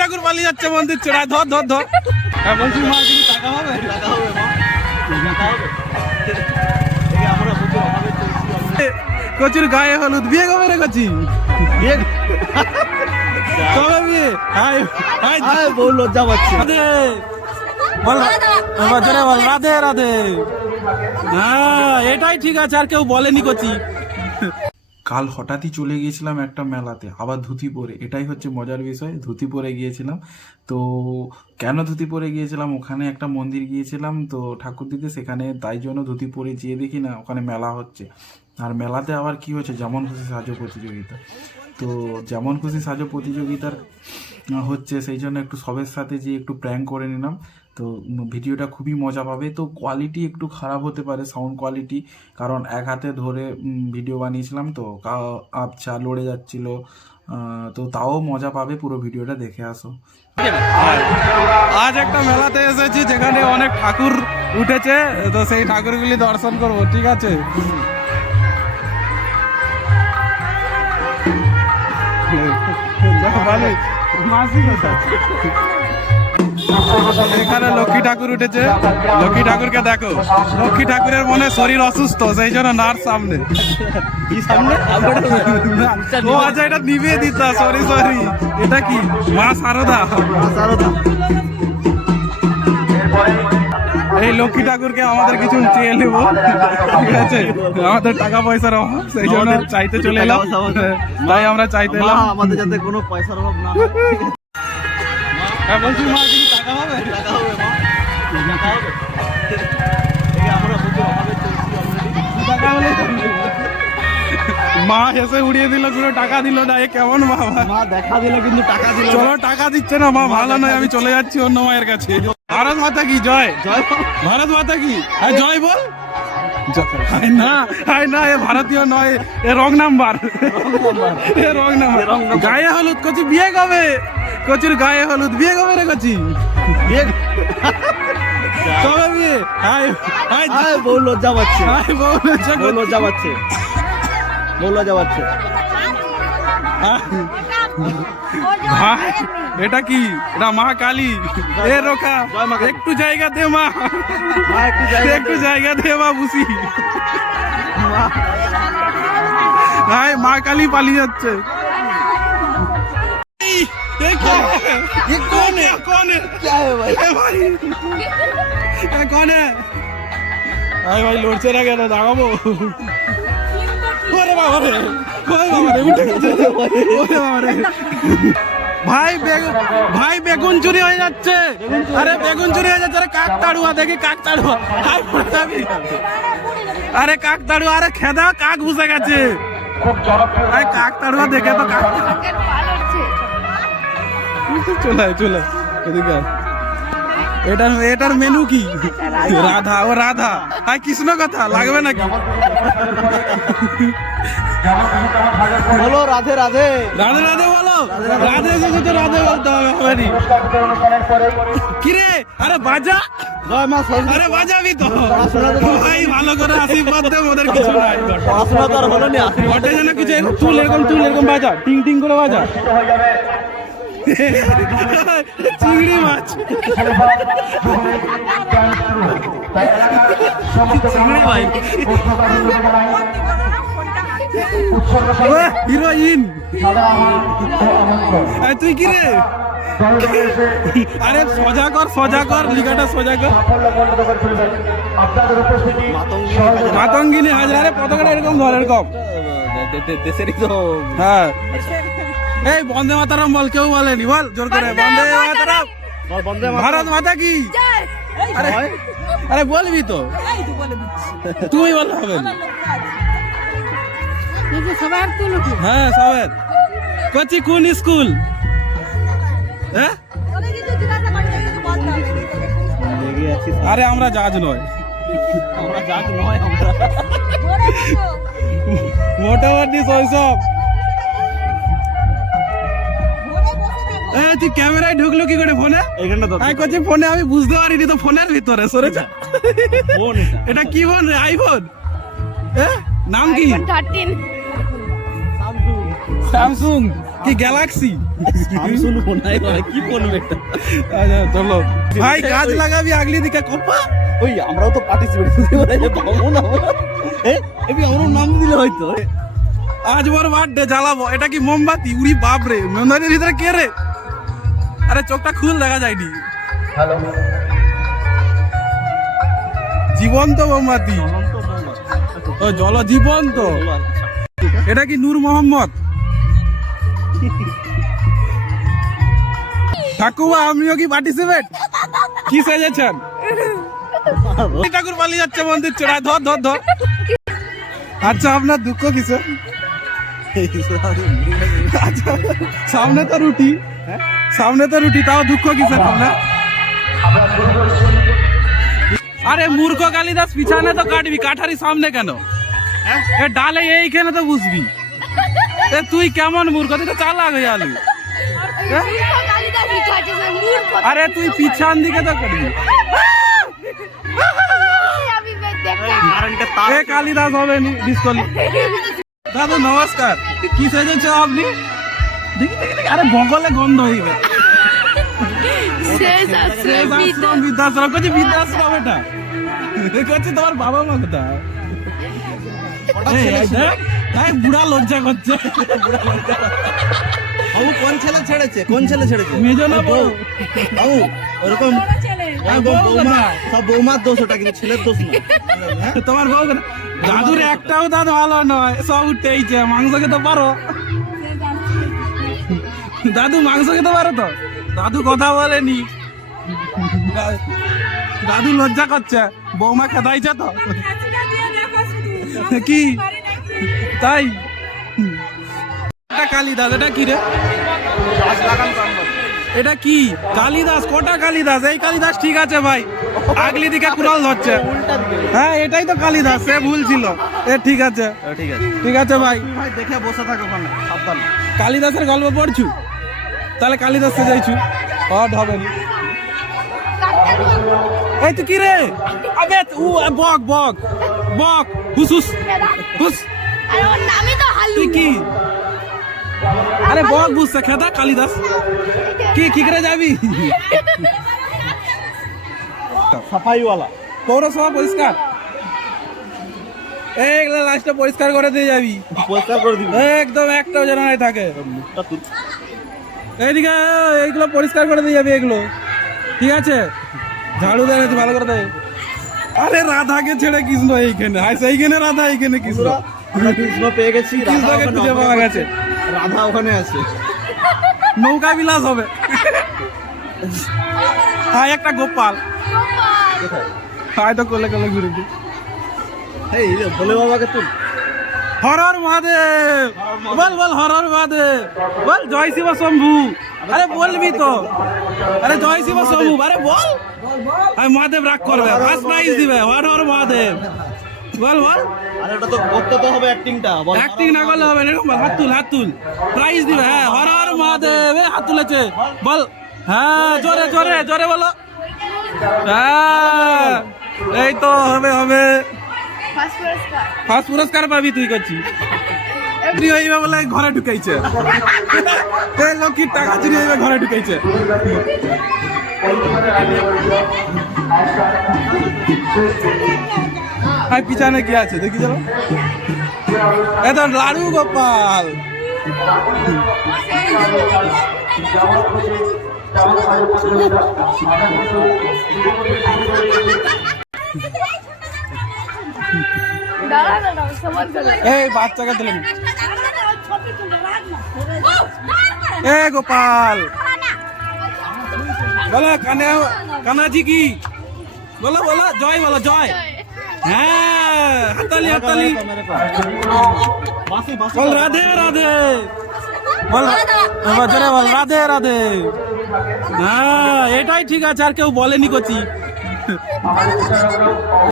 ঠাকুর পালিয়ে যাচ্ছে মন্দির ছেড়ায়, ধর ধর ধর। হ্যাঁ বলছি মা কিছু টাকা হবে? টাকা হবে মা, টাকা হবে। এই আমরা বুঝে অভাবে চলছি। কচুর গায়ে হলুদ, বিয়ে কবে রে কচি? বিয়ে কবে বিয়ে? হাই হাই আয় বউ লজ্জা পাচ্ছে। রাধে বল, বাজারে বল রাধে রাধে। হ্যাঁ এটাই ঠিক আছে, আর কেউ বলেনি কচি। কাল হঠাৎই চলে গিয়েছিলাম একটা মেলাতে, আবার ধুতি পরে। এটাই হচ্ছে মজার বিষয়, ধুতি পরে গিয়েছিলাম। তো কেন ধুতি পরে গিয়েছিলাম, ওখানে একটা মন্দির গিয়েছিলাম তো ঠাকুর দিতে, সেখানে তাই জন্য ধুতি পরে যেয়ে দেখি না ওখানে মেলা হচ্ছে। আর মেলাতে আবার কি হচ্ছে, যেমন খুশি সাজো প্রতিযোগিতা। তো যেমন খুশি সাজো প্রতিযোগিতার হচ্ছে, সেই জন্য একটু সবের সাথে যে একটু প্র্যাঙ্ক করে নিলাম। তো ভিডিওটা খুবই মজা পাবে। তো কোয়ালিটি একটু খারাপ হতে পারে, সাউন্ড কোয়ালিটি, কারণ এক হাতে ধরে ভিডিও বানিয়েছিলাম তো আবছা লড়ে যাচ্ছিল। তো তাও মজা পাবে, পুরো ভিডিওটা দেখে আসো। আজ একটা মেলাতে এসেছি যেখানে অনেক ঠাকুর উঠেছে, তো সেই ঠাকুরগুলি দর্শন করব, ঠিক আছে? এখানে লক্ষ্মী ঠাকুর উঠেছে, লক্ষ্মী ঠাকুরকে দেখো। লক্ষ্মী ঠাকুরের মনে শরীর অসুস্থ, সেই জন্য নার্স সামনে। ও আচ্ছা, এটা নিভিয়ে দিতা, সরি সরি। এটা কি মা শারদা? এই লক্ষ্মী ঠাকুরকে আমাদের কিছু চেয়ে নেবো, ঠিক আছে? আমাদের টাকা পয়সার অভাব, সেই জন্য চাইতে চলে এলাম। তাই আমরা চাইতে এলাম আমাদের যাতে কোনো পয়সার অভাব না হয়। হ্যাঁ বলছি মা কিছু টাকা হবে? টাকা হবে মা, টাকা হবে। এই আমরা বুঝে অভাবে চলছি অলরেডি। টাকা হলে মা হেসে উড়িয়ে দিল, কোনো টাকা দিল না। এ কেমন মা? মা দেখা দিল কিন্তু টাকা দিল। চলো, টাকা দিচ্ছে না মা, ভালো নয়, আমি চলে যাচ্ছি অন্য মায়ের কাছে। ভারত মাতা কি জয়, জয় ভারত মাতা কি। হ্যাঁ জয় বল। না না, এ ভারতীয় নয়, এ রং নাম্বার, এ রং নাম্বার। গায়ে হলুদ, কচি বিয়ে কবে? কচুর গায়ে হলুদ, বিয়ে কবে রে কচি? বিয়ে কবে বিয়ে? হাই হাই আয় বউ লজ্জা পাচ্ছে। হাই বউ বউ লজ্জা পাচ্ছে, বউ লজ্জা পাচ্ছে। ভাই এটা কি? এটা মা কালী। এ রোকা, জয় মা কালী। একটু জায়গা দে মা, মা একটু জায়গা দে মা, বুঝি। ভাই মা কালী পালিয়ে যাচ্ছে। ये क्या है? ये कौन है? कौन है? क्या है भाई? ए भाई, ये कौन है? আয় ভাই লড়ছে না কেন? দাঁড়াবো। ওরে বাবা রে, ওরে বাবা রে, উঠে গেছে। ওরে বাবা রে। ভাই বেগুন চুরি হয়ে যাচ্ছে। আরে বেগুন চুরি হয়ে যাচ্ছে। আরে কাক তাড়ুয়া, দেখি কাক তাড়ুয়া। হাই পড়ে যাবি। আরে কাক তাড়ুয়া, আরে খেদা কাক বুঝে গেছে। আরে কাক তাড়ুয়া দেখে তো কাক চলে চলে এদিকে। এটার মেনু কি? রাধা, ও রাধা। হাই কৃষ্ণ কথা লাগবে নাকি? বলো রাধে রাধে। রাধে রাধে বলো। রাধে এসেছে তো রাধে বলতে হবে, হবে নি? কিরে আরে বাজা। জয় মা সরস্বতী। আরে বাজাবি তো ভাই, ভালো করে আশীর্বাদ দে, ওদের কিছু নাই। পড়াশোনা তো আর হলো না। ওটার জন্য কিছু চুল এরকম বাজা, টিং টিং করে বাজা। চিংড়ি মাছ, চিংড়ি ভাই। হিরোইন। তুই কি রে? আরে সোজা কর লিখাটা, সোজা কর। মাতঙ্গিনী হাজারে পতাকাটা এরকম ধর, এরকম। দেশেরই তো। হ্যাঁ এই বন্দে মাতারাম বল, কেউ বলেনি, বল জোর করে বন্দে মাতারাম, ভারত মাতা কি। আরে বলবি তো, তুই বল হবে। হ্যাঁ সবের। কচি কোন স্কুল? হ্যাঁ আরে আমরা জাজ নয়, আমরা জাত নয়, আমরা মোটামুটি শৈশব। তুই ক্যামেরায় ঢুকলো কি করে ফোনে? এইখানটা তো কচি ফোনে আমি বুঝতে পারিনি তো, ফোনের ভিতরে সরে যা। ফোন এটা কি ফোন রে? আইফোন? নাম কি? iPhone 13 Samsung. কি গ্যালাক্সি? স্যামসুং ফোন আই ভাই, কি ফোন একটা। আচ্ছা চলো ভাই, গাছ লাগাবি আগলি দিকে কপা। ওই আমরাও তো পার্টিসিপেট করতে পারি, ভাবো না এবি আমার নাম দিলে হয়তো। আজ ওর বার্থডে জ্বালাবো। এটা কি মোমবাতি? উড়ি বাপ রে, মোমবাতির ভিতরে কে রে? আরে চোখটা খুল, দেখা যায়নি। জীবন্ত মোমবাতি, ও জল জীবন্ত। এটা কি নূর মোহাম্মদ? ঠাকুমা আমিও কি পার্টিসিপেট? কি সেজেছেন? ঠাকুর পালিয়ে যাচ্ছে মন্দির চড়ায়, ধর ধর ধর। আচ্ছা আপনার দুঃখ কিসে? আচ্ছা সামনে তো রুটি, সামনে তো রুটি, তাও দুঃখ কিসে আপনার? আরে মূর্খ কালিদাস, পিছনে তো কাটবি, কাঠারি সামনে কেন? এ ডালে এইখানে তো বুঝবি। এ তুই কেমন মূর্খ, তুই তো চালাক হয়ে আলু। আরে তুই পিছন দিকে তো কাটবি। এ কালিদাস হবে নি ডিসকলি। দাদা নমস্কার, কি সেজেছো আপনি? দেখি দেখি দেখি, আরে বগলে গন্ধ হইবে। বৃদ্ধাশ্রম করছি, বৃদ্ধাশ্রম এটা করছি। তোমার বাবা মা কোথায়? বুড়া লজ্জা করছে। বাবু কোন ছেলে ছেড়েছে, কোন ছেলে ছেড়েছে? মেজো না বউ। বাবু ওরকম বৌমা, সব বৌমার দোষ ওটা, কিন্তু ছেলের দোষ না। তোমার বউ কোথায়? দাদুর একটাও দাঁত ভালো নয়, সব উঠেইছে। মাংস খেতে পারো? দাদু মাংস খেতে পারো তো? দাদু কথা বলেনি, দাদু লজ্জা করছে। বৌমা খেদাইছে তো কি তাই? এটা কালিদাস, এটা কি রে? এটা কি কালিদাস? কোটা কালিদাস? এই কালিদাস ঠিক আছে ভাই, আগলি দিকে কুড়াল ধরছে। হ্যাঁ এটাই তো কালিদাস, সে ভুল ছিল। এ ঠিক আছে, ঠিক আছে, ঠিক আছে ভাই। ভাই দেখে বসে থাকো ওখানে, সাবধান। কালিদাসের গল্প পড়ছু? তাহলে কালিদাস যাইছু, হবে না। এই তো কি রে? আবে বক বক বক, হুস হুস হুস। তুই কি? আরে বক বুঝছে খেদা কালিদাস। কি করে যাবি? সাফাইওয়ালা পৌরসভা পরিষ্কার, এইগুলো লাস্টে পরিষ্কার করে দিয়ে যাবি, পরিষ্কার করে দিবি একদম একটাও যেন নাই থাকে। মুখটা তুই এইদিকে এইগুলো পরিষ্কার করে দিয়ে যাবি এগুলো, ঠিক আছে? ঝাড়ু দেয় ভালো করে দেয়। আরে রাধাকে ছেড়ে কৃষ্ণ এইখানে, আর সেইখানে রাধা, এইখানে কৃষ্ণ। আমরা কৃষ্ণ পেয়ে গেছি, কৃষ্ণকে খুঁজে পাওয়া গেছে, রাধা ওখানে আছে। নৌকা বিলাস হবে। হ্যাঁ একটা গোপাল, কোথায়? হায় তো কোলে কোলে ঘুরে দি। এই রে ভোলে বাবাকে তুই হর হর মহাদেব বল, বল হর হর মহাদেব বল, জয় শিব শম্ভু। আরে বলবি তো, আরে জয় শিব শম্ভু, আরে বল। আরে মহাদেব রাগ করবে, ফার্স্ট প্রাইজ দিবে, হর হর মহাদেব বল বল। আরে ওটা তো করতে তো হবে, অ্যাক্টিংটা বল। অ্যাক্টিং না করলে হবে না, এরকম বল, হাত তুল হাত তুল, প্রাইজ দিবে। হ্যাঁ হর হর মহাদেব, এ হাত তুলেছে বল। হ্যাঁ জোরে জোরে জোরে বলো। হ্যাঁ এই তো হবে হবে, ফার্স্ট পুরস্কার পাবি তুই। করছিস চুরি হইবে বলে ঘরে ঢুকাইছে, লক্ষ্মীর টাকা চুরি হইবে ঘরে ঢুকাইছে। আর পিছনে কি আছে দেখি চলো, এত লাড়ু গোপাল। এই বাচ্চাকে দিলে এ গোপাল বলো, কানাজি কি বলো, বলো জয়, বলো জয়। হ্যাঁ হাতালি হাতালি বল, রাধে রাধে বল, জোরে বল রাধে রাধে। হ্যাঁ এটাই ঠিক আছে, আর কেউ বলেনি কচি।